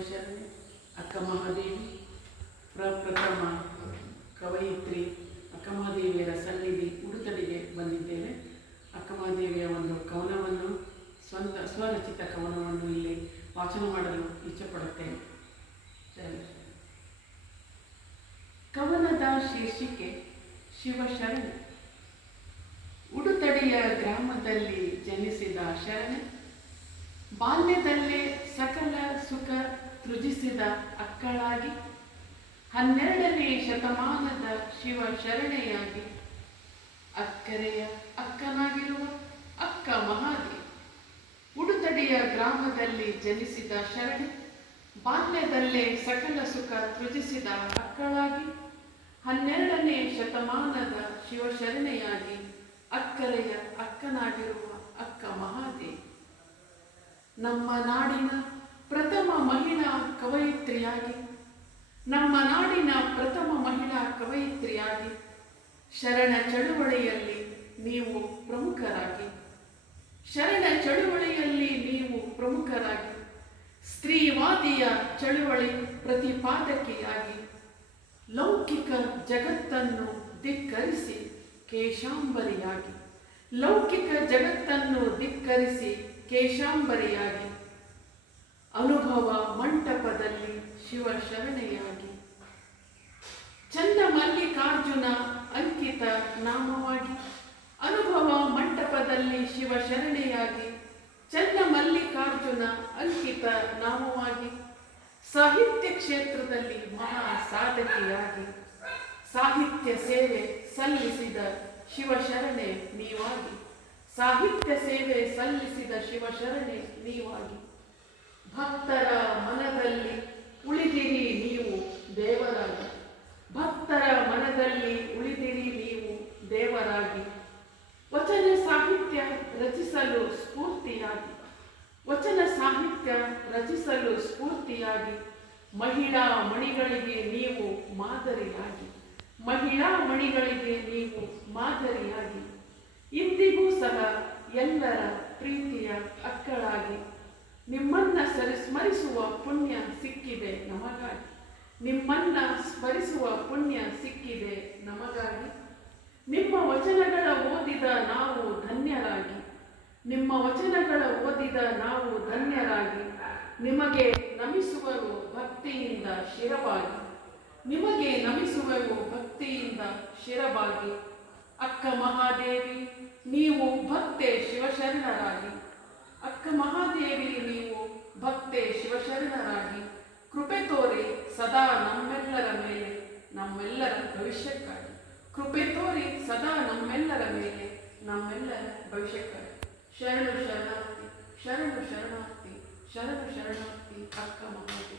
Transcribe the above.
ಶಿವಶರಣೆ ಅಕ್ಕ ಮಹಾದೇವಿ ಪ್ರಪ್ರಥಮ ಕವಯಿತ್ರಿ ಅಕ್ಕ ಮಹಾದೇವಿಯರ ಸನ್ನಿಧಿ ಉಡುತಡಿಗೆ ಬಂದಿದ್ದೇನೆ. ಅಕ್ಕ ಮಹಾದೇವಿಯ ಒಂದು ಕವನವನ್ನು ಸ್ವರಚಿತ ಕವನವನ್ನು ಇಲ್ಲಿ ವಾಚನ ಮಾಡಲು ಇಚ್ಛೆಪಡುತ್ತೇನೆ. ಕವನದ ಶೀರ್ಷಿಕೆ ಶಿವಶರಣೆ. ಉಡುತಡಿಯ ಗ್ರಾಮದಲ್ಲಿ ಜನಿಸಿದ ಶರಣೆ, ಬಾಲ್ಯದಲ್ಲೇ ಸಕಲ ಸುಖ ತ್ಯಜಿಸಿದ ಅಕ್ಕಳಾಗಿ, 12ನೇ ಶತಮಾನದ ಶಿವ ಶರಣೆಯಾಗಿ, ಅಕ್ಕರೆಯ ಅಕ್ಕನಾಗಿರುವ ಅಕ್ಕ ಮಹಾದೇವಿ. ಉಡುತಡಿಯ ಗ್ರಾಮದಲ್ಲಿ ಜನಿಸಿದ ಶರಣೆ, ಬಾಲ್ಯದಲ್ಲೇ ಸಕಲ ಸುಖ ತ್ಯಜಿಸಿದ ಅಕ್ಕಳಾಗಿ, 12ನೇ ಶತಮಾನದ ಶಿವಶರಣೆಯಾಗಿ, ಅಕ್ಕರೆಯ ಅಕ್ಕನಾಗಿರುವ ಅಕ್ಕ ಮಹಾದೇವಿ. ನಮ್ಮ ನಾಡಿನ ಪ್ರಥಮ ಮಹಿಳಾ ಕವಯಿತ್ರಿಯಾಗಿ, ನಮ್ಮ ನಾಡಿನ ಪ್ರಥಮ ಮಹಿಳಾ ಕವಯಿತ್ರಿಯಾಗಿ, ಶರಣ ಚಳುವಳಿಯಲ್ಲಿ ನೀವು ಪ್ರಮುಖರಾಗಿ, ಶರಣ ಚಳುವಳಿಯಲ್ಲಿ ನೀವು ಪ್ರಮುಖರಾಗಿ, ಸ್ತ್ರೀವಾದಿಯ ಚಳುವಳಿ ಪ್ರತಿಪಾದಕಿಯಾಗಿ, ಲೌಕಿಕ ಜಗತ್ತನ್ನು ಧಿಕ್ಕರಿಸಿ ಕೇಶಾಂಬರಿಯಾಗಿ, ಲೌಕಿಕ ಜಗತ್ತನ್ನು ಧಿಕ್ಕರಿಸಿ ಕೇಶಾಂಬರಿಯಾಗಿ, ಅನುಭವ ಮಂಟಪದಲ್ಲಿ ಶಿವಶರಣೆಯಾಗಿ, ಚನ್ನಮಲ್ಲಿಕಾರ್ಜುನ ಅಂಕಿತ ನಾಮವಾಗಿ, ಅನುಭವ ಮಂಟಪದಲ್ಲಿ ಶಿವಶರಣೆಯಾಗಿ, ಚನ್ನಮಲ್ಲಿಕಾರ್ಜುನ ಅಂಕಿತ ನಾಮವಾಗಿ, ಸಾಹಿತ್ಯ ಕ್ಷೇತ್ರದಲ್ಲಿ ಮಹಾ ಸಾಧಕಿಯಾಗಿ, ಸಾಹಿತ್ಯ ಸೇವೆ ಸಲ್ಲಿಸಿದ ಶಿವಶರಣೆ ನೀವಾಗಿ, ಸಾಹಿತ್ಯ ಸೇವೆ ಸಲ್ಲಿಸಿದ ಶಿವಶರಣೆ ನೀವಾಗಿ, ಭಕ್ತರ ಮನದಲ್ಲಿ ಉಳಿದಿರಿ ನೀವು ದೇವರಾಗಿ, ಭಕ್ತರ ಮನದಲ್ಲಿ ಉಳಿದಿರಿ ನೀವು ದೇವರಾಗಿ, ವಚನ ಸಾಹಿತ್ಯ ರಚಿಸಲು ಸ್ಫೂರ್ತಿಯಾಗಿ, ವಚನ ಸಾಹಿತ್ಯ ರಚಿಸಲು ಸ್ಫೂರ್ತಿಯಾಗಿ, ಮಹಿಳಾ ಮಣಿಗಳಿಗೆ ನೀವು ಮಾದರಿಯಾಗಿ, ಮಹಿಳಾ ಮಣಿಗಳಿಗೆ ನೀವು ಮಾದರಿಯಾಗಿ, ಇಂದಿಗೂ ಸಹ ಎಲ್ಲರ ಪ್ರೀತಿಯ ಅಕ್ಕಳಾಗಿ, ನಿಮ್ಮನ್ನ ಸ್ಮರಿಸುವ ಪುಣ್ಯ ಸಿಕ್ಕಿದೆ ನಮಗಾಗಿ, ನಿಮ್ಮನ್ನ ಸ್ಮರಿಸುವ ಪುಣ್ಯ ಸಿಕ್ಕಿದೆ ನಮಗಾಗಿ, ನಿಮ್ಮ ವಚನಗಳ ಓದಿದ ನಾವು ಧನ್ಯರಾಗಿ, ನಿಮ್ಮ ವಚನಗಳ ಓದಿದ ನಾವು ಧನ್ಯರಾಗಿ, ನಿಮಗೆ ನಮಿಸುವರು ಭಕ್ತಿಯಿಂದ ಶಿರವಾಗಿ, ನಿಮಗೆ ನಮಿಸುವರು ಭಕ್ತಿಯಿಂದ ಶಿರವಾಗಿ, ಅಕ್ಕ ಮಹಾದೇವಿ ನೀವು ಭಕ್ತೆ ಶಿವಶರಣರಾಗಿ, ಅಕ್ಕ ಮಹಾದೇವಿ ನೀವು ಭಕ್ತೆ ಶಿವಶರಣರಾಗಿ, ಕೃಪೆ ತೋರಿ ಸದಾ ನಮ್ಮೆಲ್ಲರ ಮೇಲೆ, ನಮ್ಮೆಲ್ಲರ ಭವಿಷ್ಯಕ್ಕಾಗಿ, ಕೃಪೆ ತೋರಿ ಸದಾ ನಮ್ಮೆಲ್ಲರ ಮೇಲೆ, ನಮ್ಮೆಲ್ಲರ ಭವಿಷ್ಯಕ್ಕಾಗಿ. ಶರಣು ಶರಣಾರ್ಥಿ, ಶರಣು ಶರಣಾರ್ಥಿ, ಶರಣು ಶರಣಾರ್ಥಿ ಅಕ್ಕ ಮಹಾದೇವಿ.